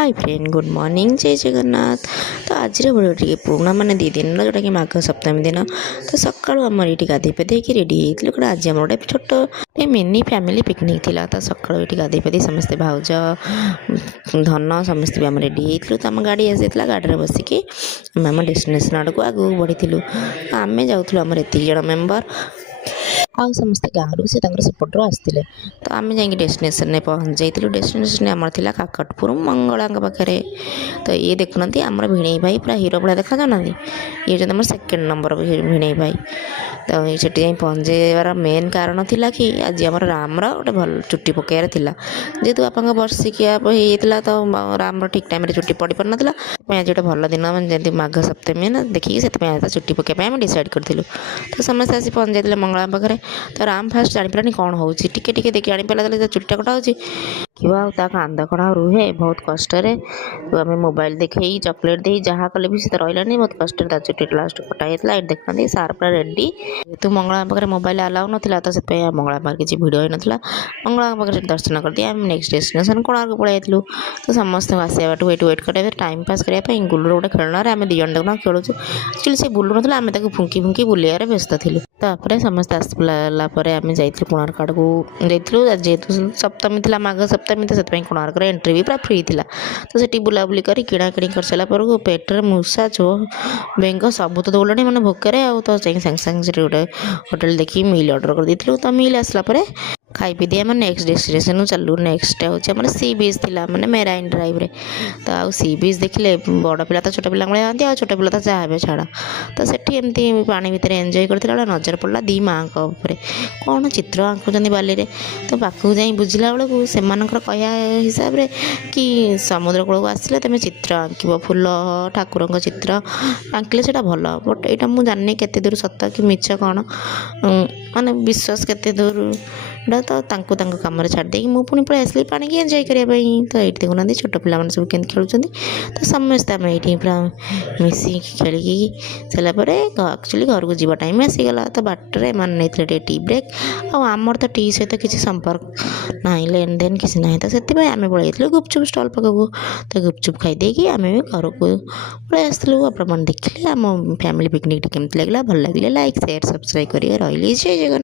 Hi friend good morning जय जगन्नाथ। तो आज भिडियो टी पुराणा माने 2 दिन जोटा कि माघ सप्तमी दिन तो सका आम ये गाधे पाधे रेडी होते आज आम गोटे छोट मिनी फैमिली पिकनिक थिला। तो सका ये गाधे पाधे समस्ते भाउज धन समस्ते आम रेडी होते तो आम गाड़ी आसी गाड़ी में बसिकी आम डेस्टिनेशन आड़ को आगू बढ़ी आम जाऊँ आम एत जन मेम्बर आउ समस्ते गाँव से सेपटू आसते तो आम जा डेस्टिनेशन में पहुँच जाइलु। डेस्टिनेशन आमर थिला काकटपुर मंगला पाखे। तो ये देखुना आमर भिणई भाई पूरा हीरो भाया देखा जाना ये जो आम सेकेंड नंबर भिणई भाई। तो ये जा पहुँच जाइबार मेन कारण थिला कि आज आम राम गोटे भल चुट्टी पकेबार थिला जेहेतु बापा वर्षिकिया होता तो राम ठीक टाइम चुट्टी पड़ पार नाला आज गोटे भल दिन जमी माघ सप्तमी ना देखिए से चुट्टी पकेबा डिसाइड करूँ। तो समस्त आसी पहुँच जाते मंगला पाखे। तो राम फास्ट जापारानी कौन हो टिके देखिए जापारा चुट्टा कटा हो कि कांद कड़ा रुहे बहुत कष्ट आम मोबाइल देखे चॉकलेट दे जहाँ कले भी तो रही बहुत कष्ट चुट्टी लास्ट कटाई ये देखते सार पूरा रेडी तो मंगला पाखे मोबाइल अलाउ नाला तो से मंगला पाखे किसी भिड हो नाला मंगला पाखे दर्शन कर दिए आम नेक्स्ट डेस्टिनेशन कोणार्क पलि जाइलु। तो समस्त आसा बाट वेट कर टाइम पास करने गुलर गोटे खेलना आम दी जन देखना खेलुँ एक्चुअली से बुलू ना आम फुंकी फुंकी बुलाइबार व्यस्त थिलु। तापर समस्त आसला आम जाइलु कोणार्क आड़ को जाइलु जेहेतु सप्तमी थी माघ सप्तमी तो से कोणार्क एंट्री भी पूरा फ्री थी। तो से बुलाबुली कर किणाकिणी कर सारा पर पेटर मूषा छो बेंग सब तो दौड़े मैंने भोकरे तो सागे सागे गोटे होटेल देखिए मिल अर्डर कर देलु। तो मिल आसला खाई पी दी आम नेक्स्ट डेस्टिनेशन चलू। नेक्स्ट हूँ सी बीच थी मैंने मेराइन ड्राइव रे। तो आउ सी बीच देखिले बड़ पिला तो छोट पिला भाई आ छोट पिला तो जहाँ भी छाड़ तो सेठी एमती पानी भितर एंजॉय करते नजर पड़ा दी माँ कौन चित्र आंकुंट बाली रे। तो पाखक जा बुझला बेलू से कहया हिसाब से कि समुद्र कूल को आसिले तुम चित्र आंकब फुल ठाकुर चित्र आंकिले से भल बट यहाँ मुझे जानी केते दूर सत कि मिछ कौन माने विश्वास केते दूर तो कम छाड़ी मुझे पुणी पलि आसली पानी की एंजॉय करने। तो ये देखुना छोट पिला सब के खेलुं तो समस्त आम ये पूरा मिसिक खेलिकी सारापर एक्चुअली घर को जीवा टाइम आसीगला। तो बाटर मैंने नहीं टी ब्रेक आमर तो टी सहित किसी संपर्क ना लेन देन किसी ना तो से आम पलि गुपचुप स्टल पाखक। तो गुपचुप खाई आम घर को पलि आसलु आप देखिले आम फैमिली पिकनिक केमती लगे भल लगे लाइक शेयर सब्सक्राइब करेंगे रही जय जगन्नाथ।